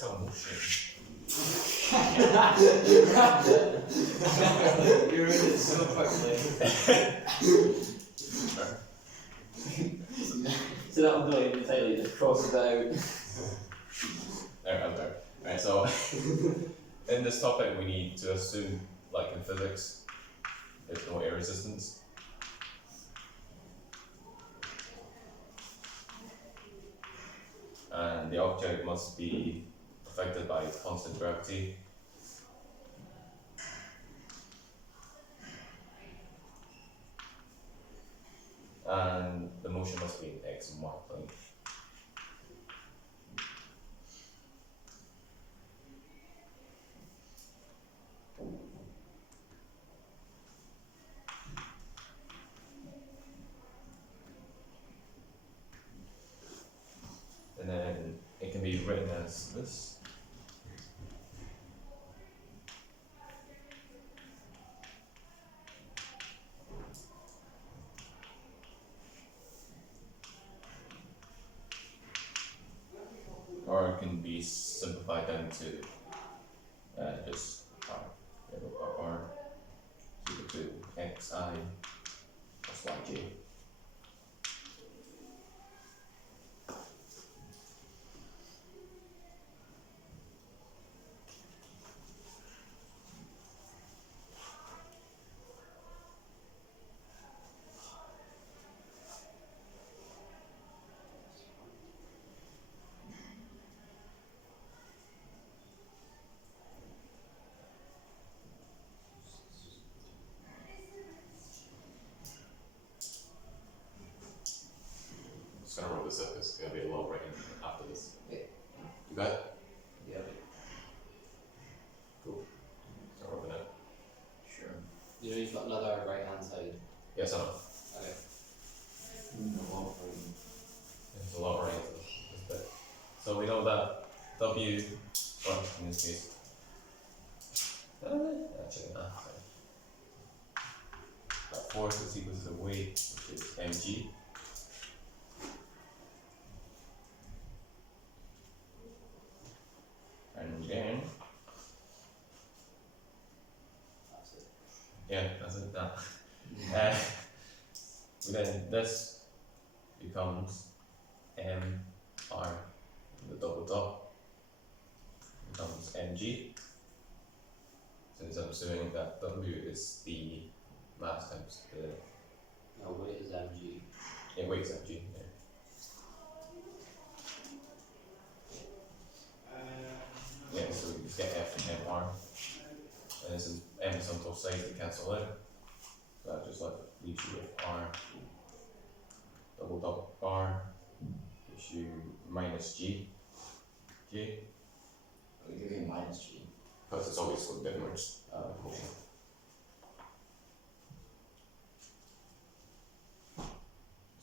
projectile motion. You read it so quickly. So that will go in the title, you just cross it out. Okay. Right, so in this topic we need to assume, like in physics, there's no air resistance. And the object must be affected by constant gravity. And the motion must be in X and Y plane. And then it can be written as this. Or it can be simplified down to just R. R is equal to xi plus yj. Just gonna roll this up, it's gonna be a lot writing after this. Okay. You got it? Yeah. Cool. Start rolling it. Sure. You know you've got another right hand side. Yes, I know. Okay. There's a lot writing to this bit. So we know that W, well, in this case, actually, sorry. That force is equal to the weight, which is mg. And then, That's it. yeah, that's it, done. Then this becomes m r, the double dot becomes mg. Since I'm assuming that W is the mass times the No, weight is mg. weight is mg. Yeah. Yeah, so we just get F and MR. And since M is on both sides, they cancel out. So that just leaves you with R, double dot R, gives you minus G. G, I'll give you minus G. because it's always with inwards motion.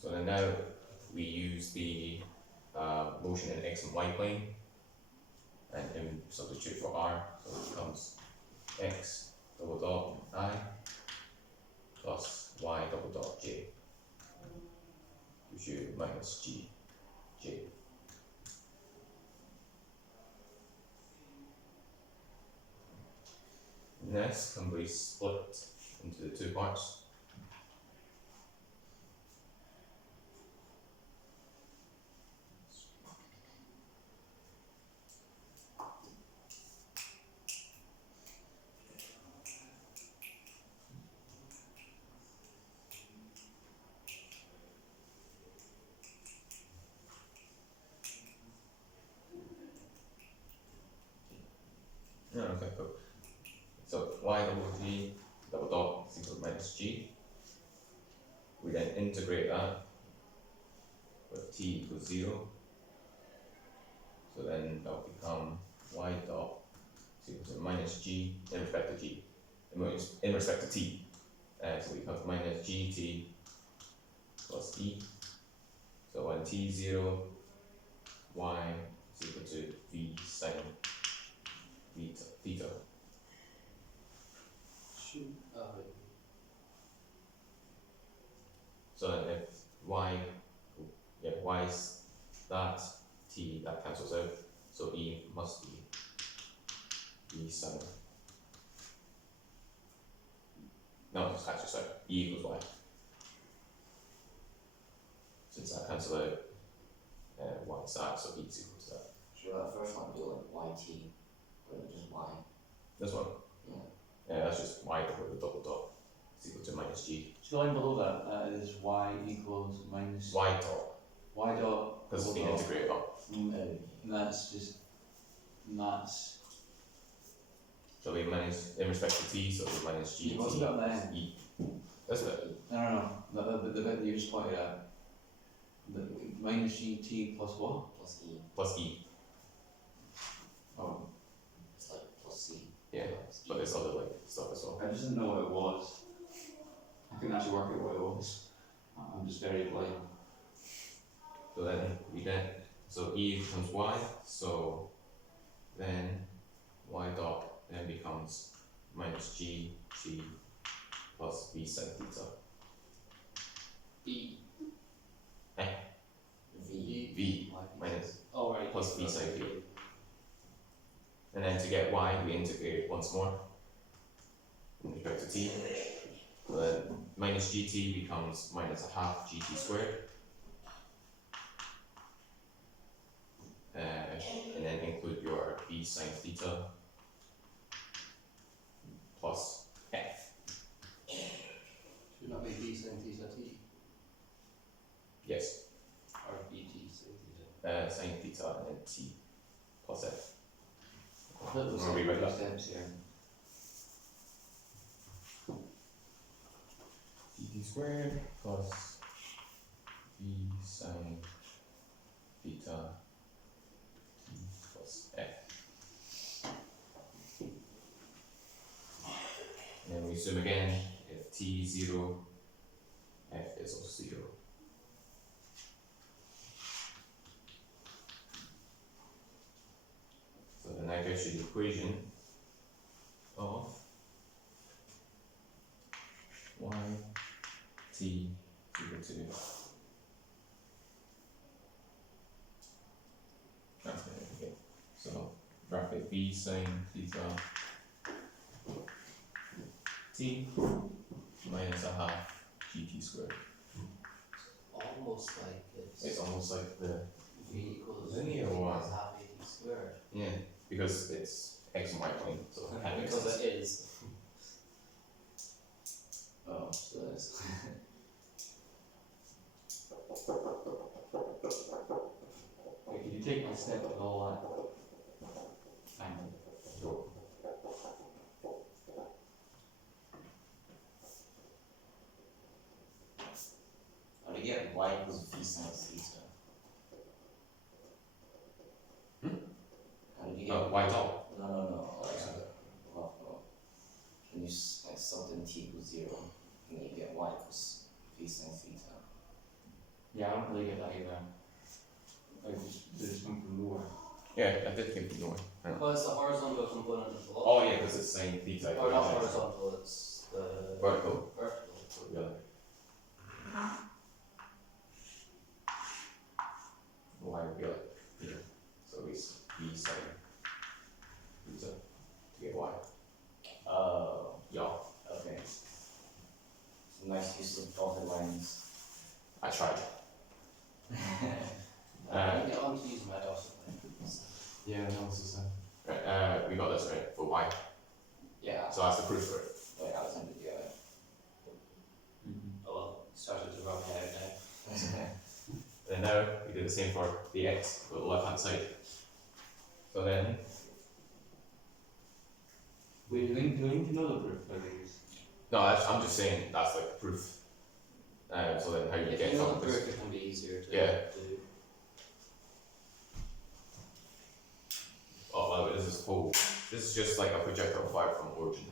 So then now we use the motion in X and Y plane and then substitute for R, so it becomes X double dot I plus Y double dot J, gives you minus G, J. Next can be split into the two parts. Yeah, okay, cool. So y double t double dot is equal to minus g. We then integrate that with t equals 0. So then that will become y dot is equal to minus g in respect to g, in respect to t. So we have minus gt plus e. So when t is 0, y is equal to v sine theta. So then if y is that, t that cancels out, So E must be V sine. No, it's actually sorry. E equals Y. Since I cancel out Y side, so E is equal to that. Should that first one be like YT? Or just Y? This one. Yeah. Yeah, that's just Y with a double dot. It's equal to minus G. So the line below that is y equals minus Y dot, y dot. because it's been double dot. integrated up. And that's just, and that's, So we minus, in respect to T, so we minus G. what's T, about that? E. That's it. no, the bit that you just pointed at, the minus gt plus what? Plus E. Plus E. Oh, It's like plus C. Yeah, Plus E. but there's other like stuff as well. I just didn't know what it was. I couldn't actually work out what it was. I'm just very blind. So then we get, so E becomes Y, so then Y dot then becomes minus G plus V sine theta. E. V. V minus, Oh, right. plus V sine theta. And then to get Y, we integrate once more in respect to T. So then minus GT becomes minus a half GT squared. And then include your V sine theta plus F. Should not be D sin theta T. Yes, Or BT sin theta. sine theta and then T plus F. I thought it was Wanna rewrite that? steps here. GT squared plus V sine theta T plus F. And then we assume again, if T is 0, F is also 0. So then I get you the equation of Y T equal to okay. So bracket V sine theta T minus a half GT squared. Almost like It's it's almost like the V equals linear V one. plus half AT squared. yeah, because it's X and Y plane, so it kind of makes Because sense. it is. Oh, so that's. Wait, could you take my step with all that? Thank you. How do you get Y equals V sine theta? How did you get Y dot. No. Well, can you like sub in T equals 0 and then you get Y equals V sine theta? Yeah, I don't really get that either. They just come from nowhere. Yeah, I did think you know. Well, it's the horizontal component of the law. Oh yeah, because it's sine theta. Or not horizontal, it's the Vertical. vertical. Yeah. Y would be like here. So it's V sine theta to get Y. Oh, Yeah. okay. It's a nice use of dotted lines. I tried. I get on to use my dotted line. Yeah, no, this is right. We got this right for Y. Yeah. So that's the proof for it. Wait, I was going to do it. Oh well, started to rub me out now. And now we do the same for the X, but the left hand side. So then, Wait, do we need to know the proof for these? no, I'm just saying that's like the proof. So then how you If get you know from the this? proof, it can be easier to Yeah. do. Oh, well, this is whole. This is just like a projectile fired from origin.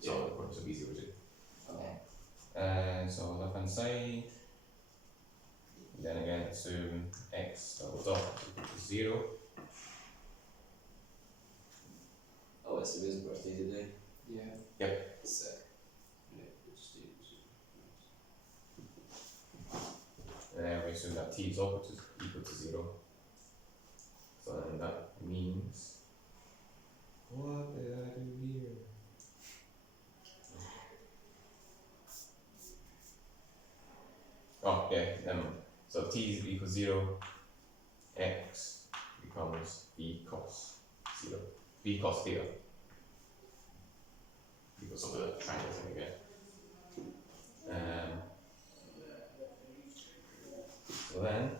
So Yeah. the points will be 0, 0. Okay. So left hand side. Then again, assume X double dot equal to 0. Oh, it's his birthday today. Yeah. Sick. Yeah, just do it. And then we assume that T is equal to 0. So then that equals 0, x becomes v cos 0, v cos theta. Because of the triangle thing again. So then,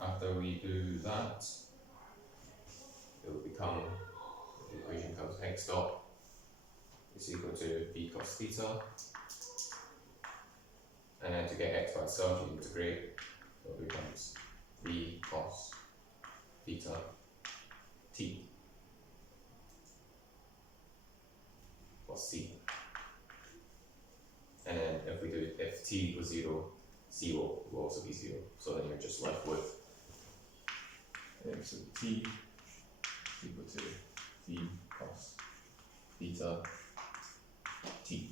after we do that, it will become, the equation becomes x dot is equal to v cos theta. And then to get x by itself, you integrate, so it becomes v cos theta t plus c. And then if t equals 0, c will also be 0. So then you're just left with so t is equal to v cos theta t.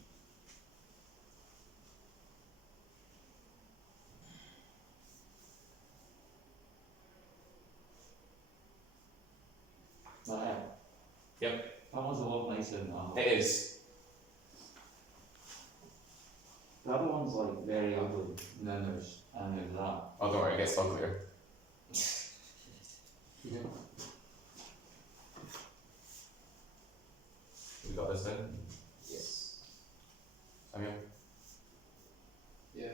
Yep. That one's a lot nicer than that one. It is. The other one's like very ugly, and then there's that. Oh, don't worry, it gets uglier. Yeah. We got this then? Yes. Samuel? Yeah.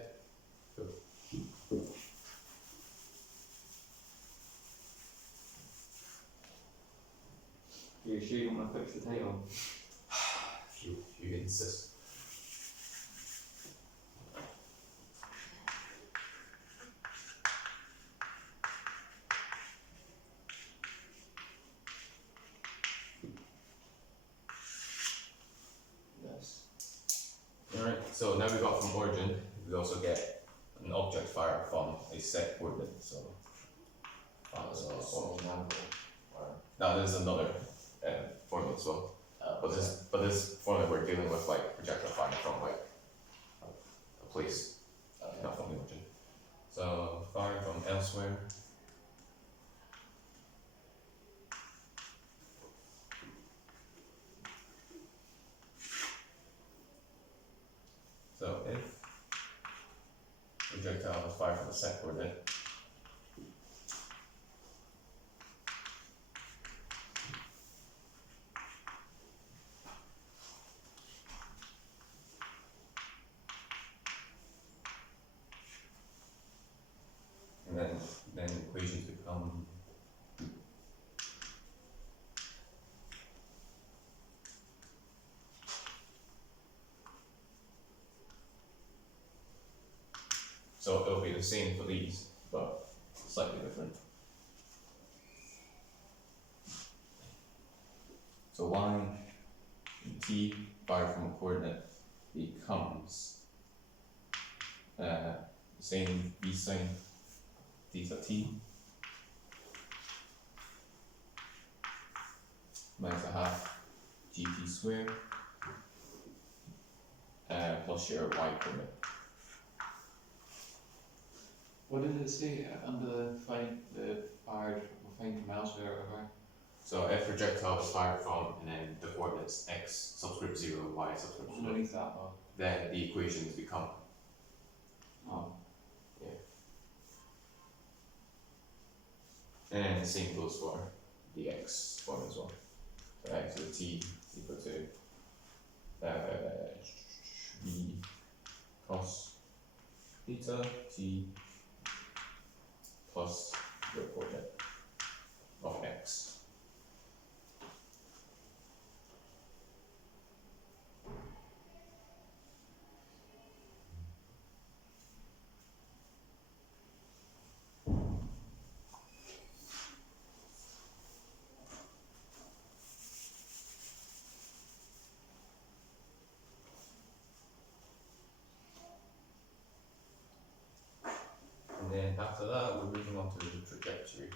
You sure you don't want to fix the title? You insist. Nice. Alright, so now we got from origin, we also get an object fire from a set coordinate, so So example, or now there's another formula as well. But this formula we're dealing with like projectile firing from like a place, okay. not from the origin. So firing from elsewhere. So if projectile is fired from a set coordinate, and then equations become so it'll be the same for these, but slightly different. So y and t fired from a coordinate becomes the same v sine theta t minus a half gt squared plus your y coordinate. What did it say under the fired from elsewhere or whatever? So if projectile is fired from and then the coordinates x subscript 0, y subscript 0, Underneath that though. then the equations become Oh. and then the same goes for the x form as well. So x to the t is equal to v cos theta t plus your coordinate of x. And then after that, we're moving on to the trajectory.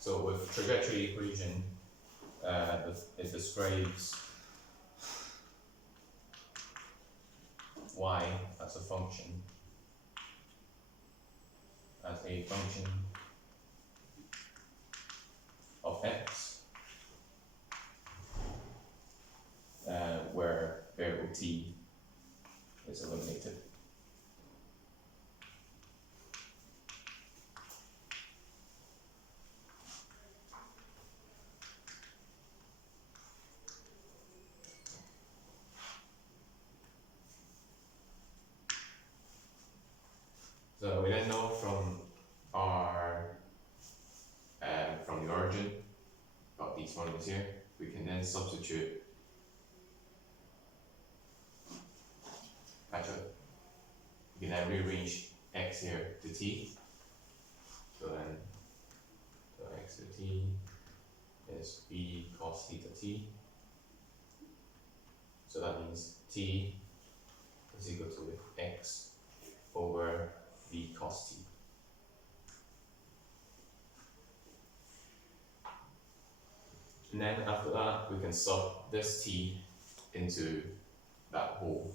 So with trajectory equation, it describes y as a function of x, where variable t is eliminated. So we then know from from the origin, got these formulas here, we can then substitute, we can then rearrange x here to t. So x to t is b cos theta t. So that means t is equal to x over v cos t. And then after that, we can sub this t into that whole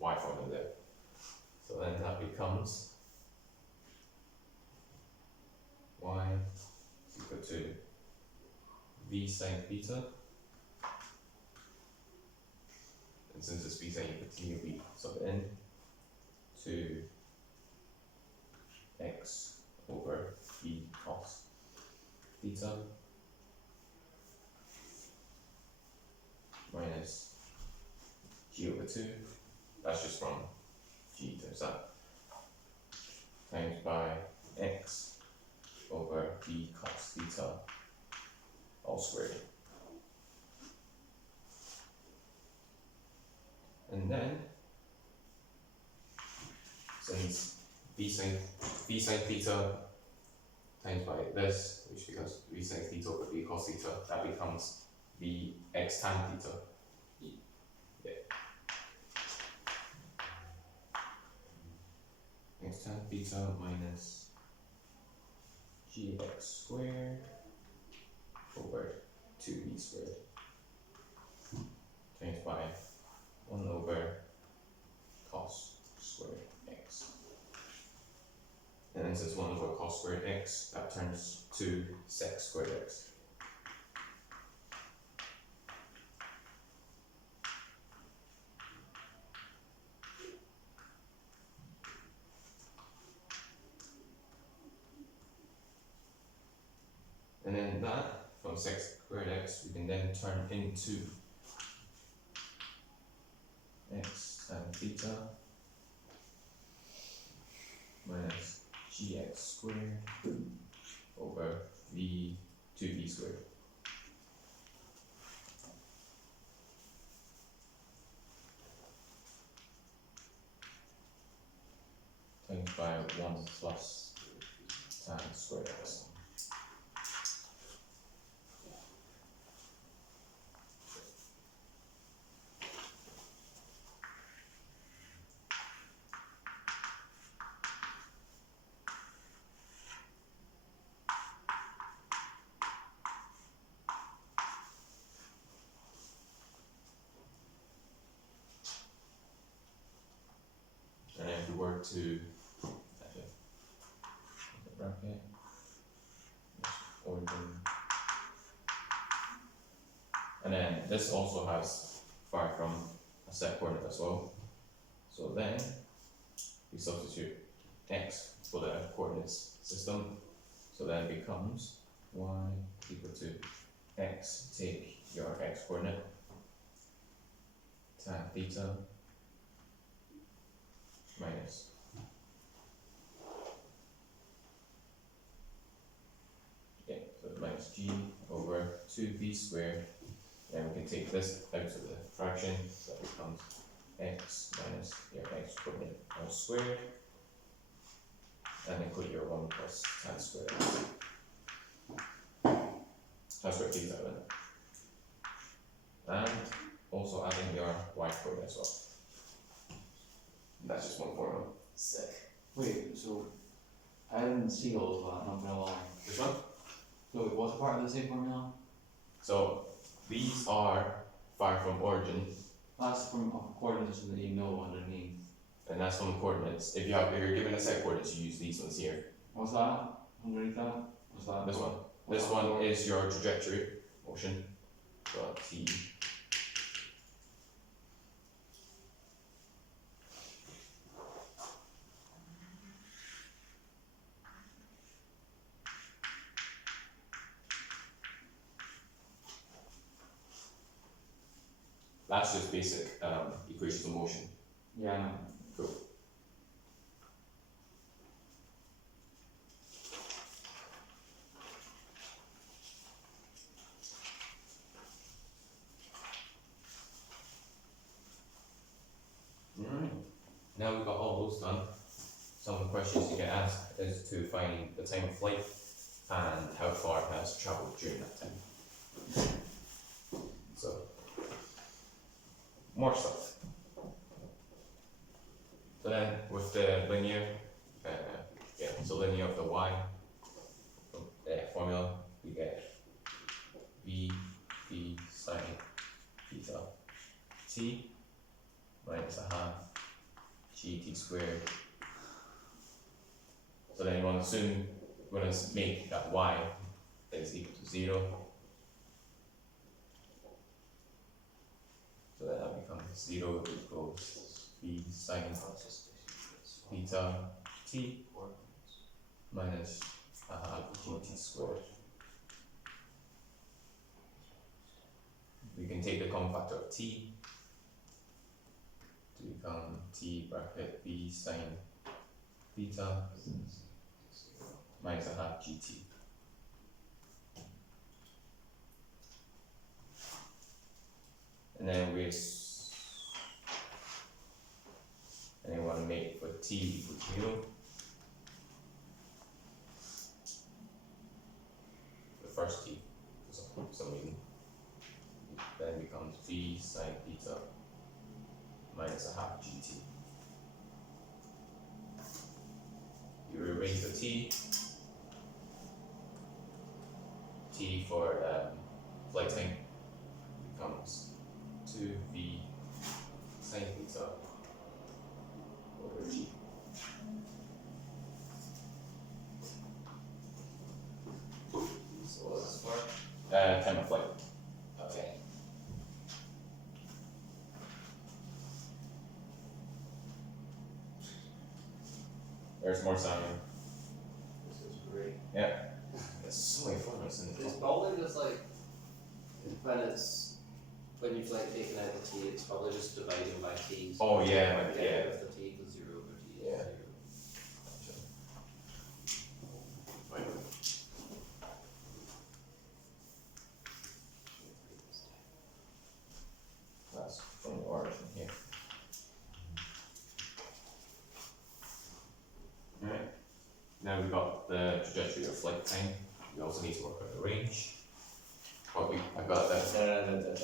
y formula there. So then that becomes y is equal to v sine theta. And since it's v sine theta, we sub it in to x over v cos theta minus g over 2, that's just from g times that, times by x over v cos theta all squared. And then, since v sine theta times by this, which becomes v sine theta over v cos theta, that becomes v x tan theta. Yeah. X tan theta minus gx squared over 2v squared times by 1 over cos squared x. And then since 1 over cos squared x, that turns to sec squared x. And then that, from sec squared x, we can then turn into x tan theta minus gx squared over 2v squared. Times by 1 plus tan squared x. And if we were to bracket, origin, and then this also has phi from a set coordinate as well. So then we substitute x for the coordinates system. So then it becomes y equal to x, take your x coordinate, tan theta minus minus g over 2v squared, and we can take this out of the fraction, so that becomes x minus your x coordinate all squared, and include your 1 plus tan squared x. Tan squared theta in it. And also adding your y coordinate as well. That's just one formula. Sick. Wait, so I didn't see all of that, not gonna lie. Which one? So what's part of the same formula? So these are far from origin, That's from coordinates that you know underneath. and that's from coordinates. If you're given a set of coordinates, you use these ones here. What's that? Underneath that? What's that? This one. What's This that one for? is your trajectory motion. So T. That's just basic equations of motion. Yeah, I know. Cool. Alright. Now we've got all those done. Some of the questions you get asked is to find the time of flight and how far it has travelled during that time. So, more stuff. So then, with the linear, so linear of the y formula, we get v sine theta t minus a half gt squared. So then you want to assume, we're going to make that y is equal to 0. So then that becomes 0 equals v sine theta t minus a half gt squared. We can take the common factor of t to become t bracket v sine theta minus a half gt. And then we want to make for t equals 0. The first t, for some reason. Then becomes v sine theta minus a half gt. You rearrange the t for flight time becomes 2v sine theta over g. So what's this for? Time of flight. Okay. There's more sound. This is great. There's so many formulas in It's the probably just like, when you've like taken out the t, it's probably just dividing by t. So Oh yeah, like, like, get yeah. rid of the t equals 0 over t equals Yeah. 0. That's from the origin here. Alright. Now we've got the trajectory of flight time. We also need to work out the range. I've got that. No.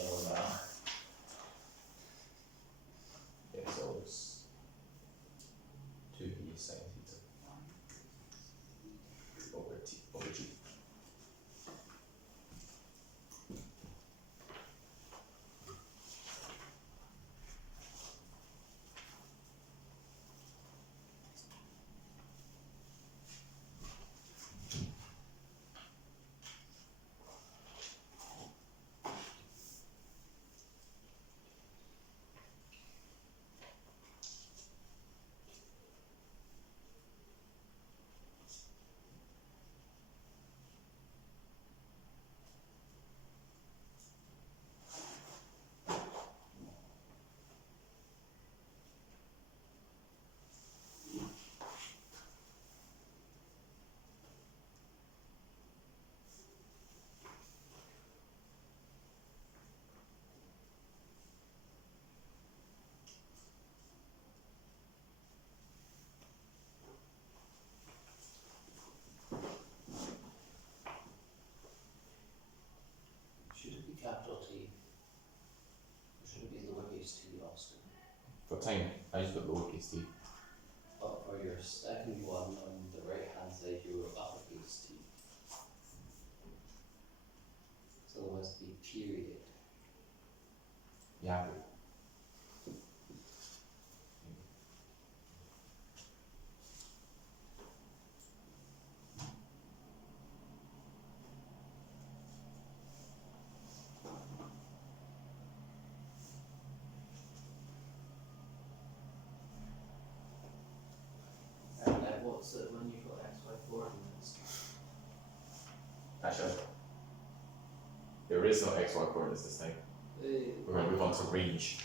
Yeah, so it's 2v sine theta over g. Should it be capital T? Or should it be lowercase t, Austin? For time, I just put lowercase t. But for your second one on the right hand side, you wrote uppercase t. what's it when you've got x, y coordinates? Actually, there is no x, y coordinates this time. We're going to move on to range.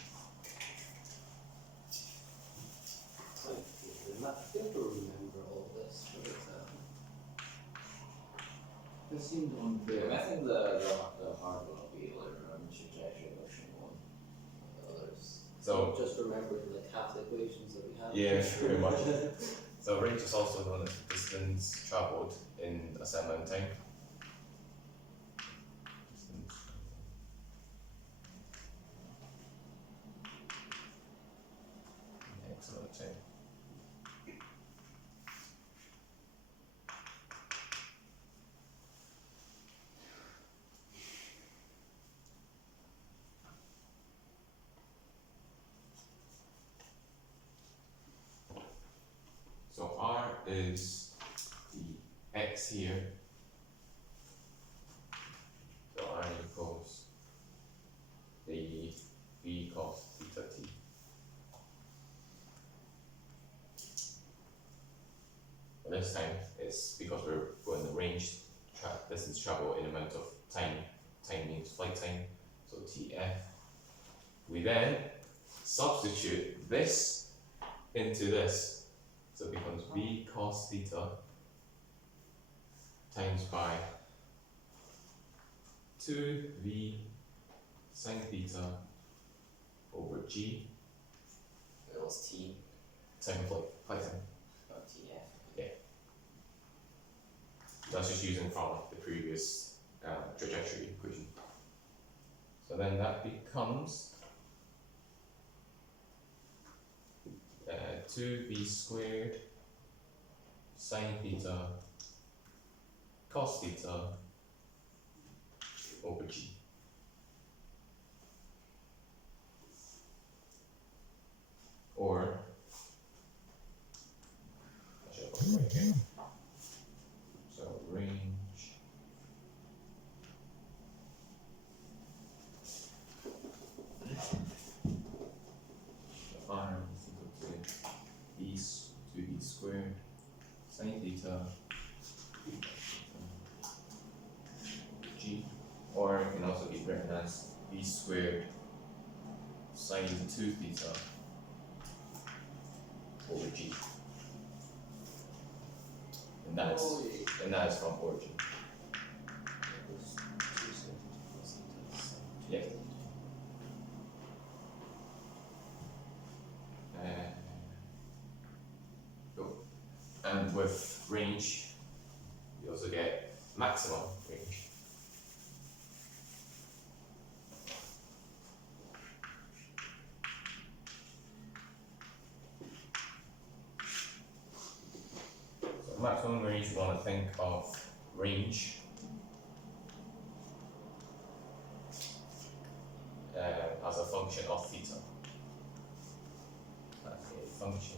I have to remember all this for the exam. It seemed I unfair. think the hard one will be like remember trajectory motion one. The others. So, Just remembering the cat equations that we have. yeah, pretty much. So range is also known as the distance travelled in a set amount of time. Distance in X amount of time. So R is the X here. So R equals the V cos theta t. But this time it's because we're going the range distance travel in amount of time. Time means flight time, so TF. We then substitute this into this. So it becomes V cos theta times by 2V sin theta over G It was T, time flight time. not TF. That's just using from the previous trajectory equation. So then that becomes 2V squared sin theta cos theta over G. Or, I should have put it right here. So range R is equal to V squared sin theta G, or it can also be written as V squared sin 2 theta over G. And that's Oh, yeah. and that is from origin. There's two sentences plus sentences. Yeah. Cool. And with range, you also get maximum range. So maximum range, you want to think of range as a function of theta. As a function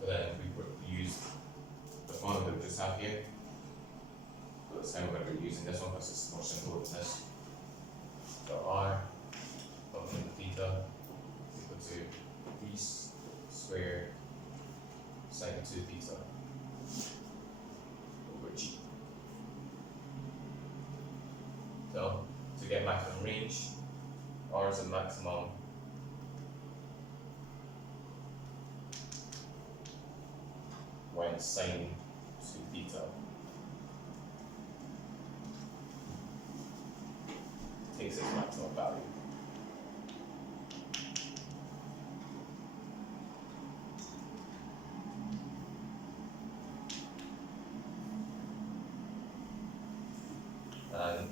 so then we use the formula that we just have here. But this time we're going to be using this one because it's more simple than this. So R function of theta is equal to V squared sin 2 theta over G. So to get maximum range, R is a maximum when sin 2 theta takes its maximum value. And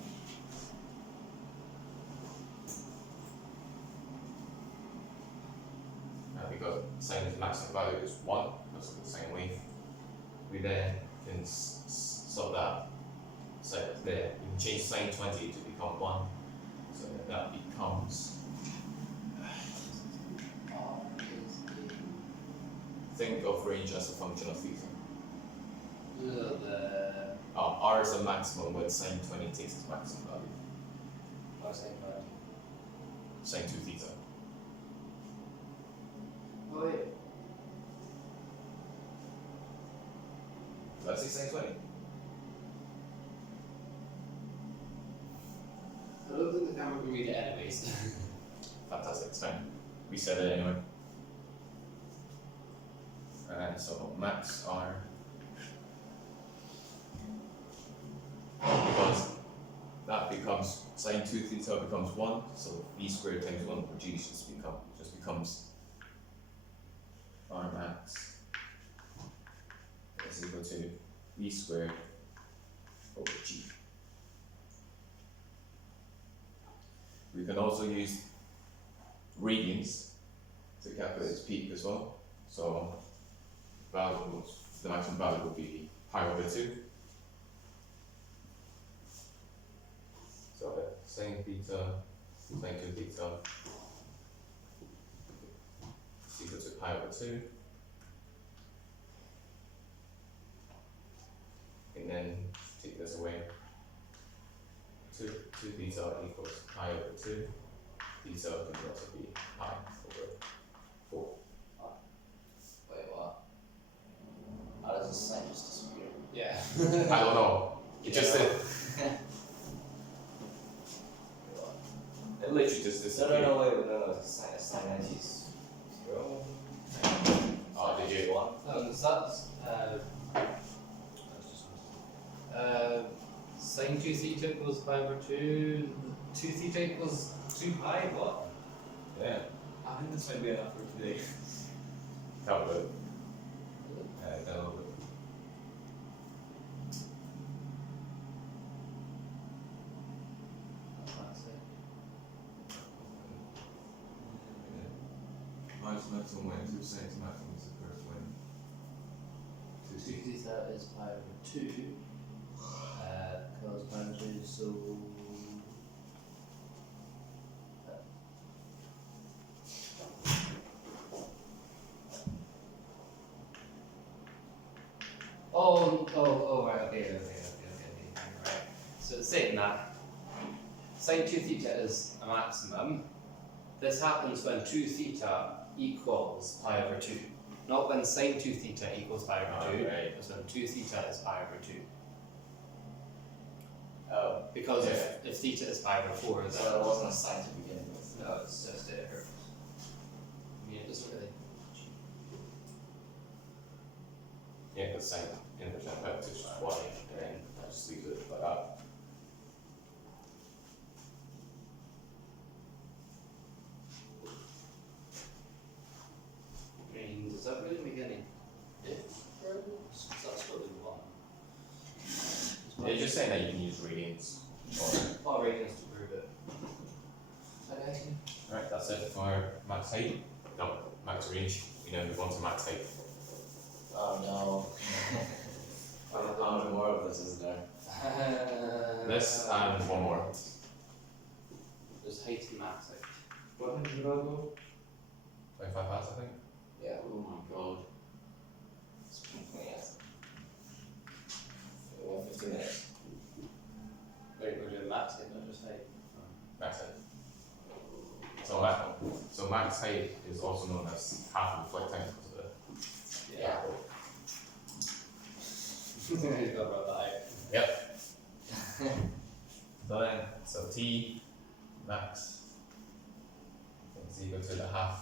because sin's maximum value is 1 because of the sine wave, we then can sort that side there. We can change sine 20 to become 1, so that becomes. R is Think of range as a function of theta. the R is a maximum when sine 20 takes its maximum value. I was saying sine 2 theta. Oh wait. Did I say sine 20? I don't think the camera can read it anyways. Fantastic, it's fine. We said it anyway. So max R. Because that becomes sine 2 theta becomes 1, so v squared times 1 over g just becomes R max is equal to v squared over g. We can also use radians to calculate its peak as well. So the maximum value will be pi over 2. So sine theta, sine 2 theta is equal to pi over 2. And then take this away. 2 theta equals pi over 2. Theta can also be pi over 4. Wait, what? How does the sign just disappear? Yeah. I don't know. It just did. It literally just disappeared. No, wait, sign 90 is 0. Oh, did you? 1. So that's sine 2 theta equals pi over 2. 2 theta equals 2 pi. What? Yeah. I think this might be enough for today. Count it. A little bit. That's it. Minus maximum when 2 cents maximum is the first when 2 2 cents. theta is pi over 2. Because pi over 2, so. Oh, right, okay. Right. So it's saying that sine 2 theta is a maximum. This happens when 2 theta equals pi over 2. Not when sine 2 theta equals pi over 2, Right. it's when 2 theta is pi over 2. Oh, Because Yeah. if theta is pi over 4, then. so it wasn't a sign to begin with. No, it's just it hurts. I mean, it doesn't really. Yeah, because sine inverse effect is just 1, and then that just leaves it like that. I mean, does that really make any difference? That's probably one. Yeah, you're just saying that you can use radians. Or, What radians to prove it? right, that's it for max height. No, max range. We now move on to max height. Oh no. How many more of this is there? This and one more. There's height and max height. What did you go? 25 pass, I think. Yeah. Oh my god. It's been 20 years. 15 minutes. Wait, we're doing max height, not just height. Max height. So max height is also known as half of the flight time because of the Yeah. You got about the height. Yep. So T max is equal to the half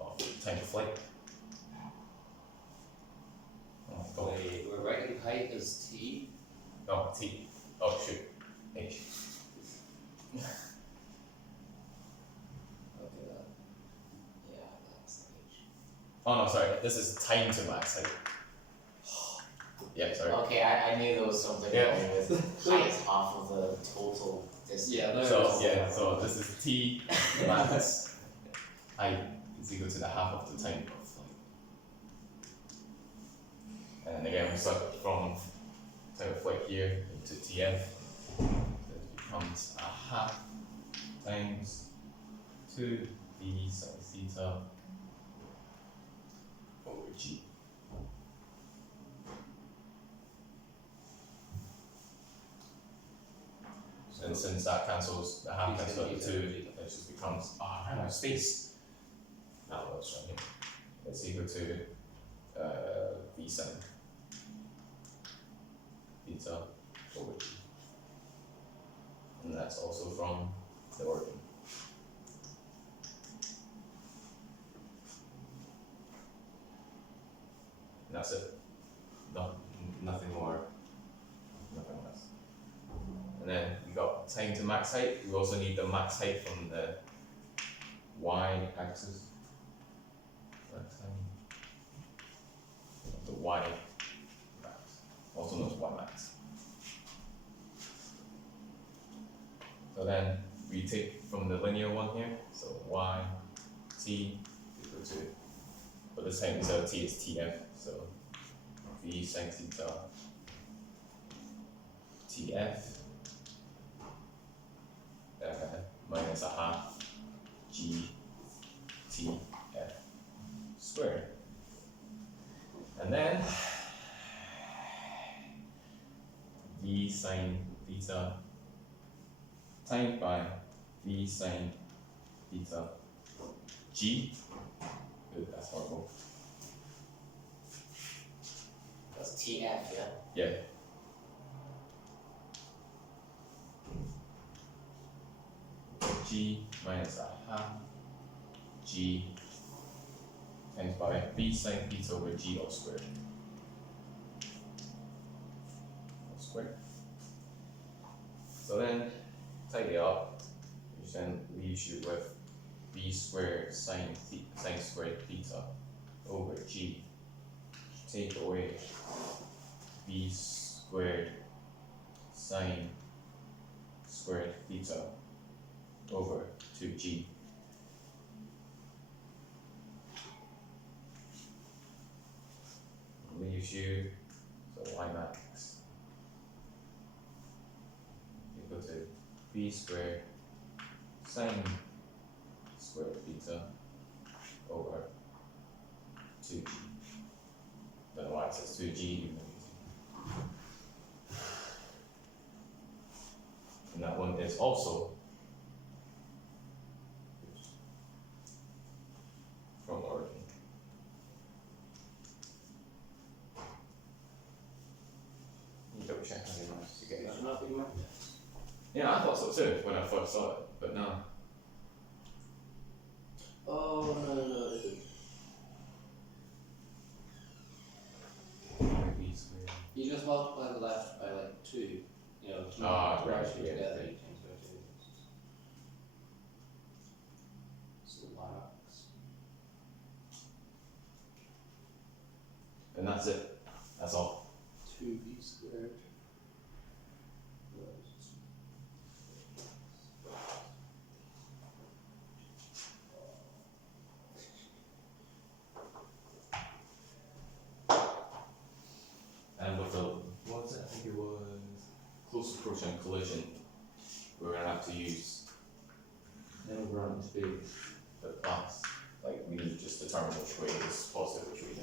of time of flight. Oh my god. Wait, we're writing height as t. No, T. Oh shoot. H. Okay, that. Yeah, that's the H. Oh no, sorry. This is time to max height. Yeah, sorry. Okay, I knew there was something Yeah. wrong with height is half of the total distance. Yeah, there So is. yeah, so this is T max height is equal to the half of the time of flight. And again, we start from time of flight here into TF. That becomes a half times 2v sine theta over g. And since that cancels, the half cancels out the 2, it just becomes, I ran out of space. Now let's run here. It's equal to v sin theta over g. And that's also from the origin. And that's it. Nothing more, nothing less. And then we got time to max height. We also need the max height from the y axis. Max height. The y max, also known as y max. So then we take from the linear one here, so y t equal to, but this time instead of t is tf, so v sin theta tf minus a half g t f squared. And then v sin theta times by v sin theta g. Ooh, that's horrible. That's TF, yeah? Yeah. G minus a half g times by v sin theta over g all squared. All squared. So then, tidy up, which then leaves you with v squared sin squared theta over g. Take away v squared sin squared theta over 2g. Leaves you, so y max equal to v squared sin squared theta over 2g. Don't know why it says 2g. And that one is also from origin. You double check how you managed to get that. Should not be math. Yeah, I thought so too when I first saw it, but no. Oh, no, it isn't. V squared. You just multiply the left by like 2, you know, to Ah, to right, merge them yeah, together, yeah. you change by 2. So y max. And that's it. That's all. 2v squared. And with the, what was it? I think it was close approaching collision. We're gonna have to use Then we'll run into space. the class. Like we need to just determine which way is positive, which way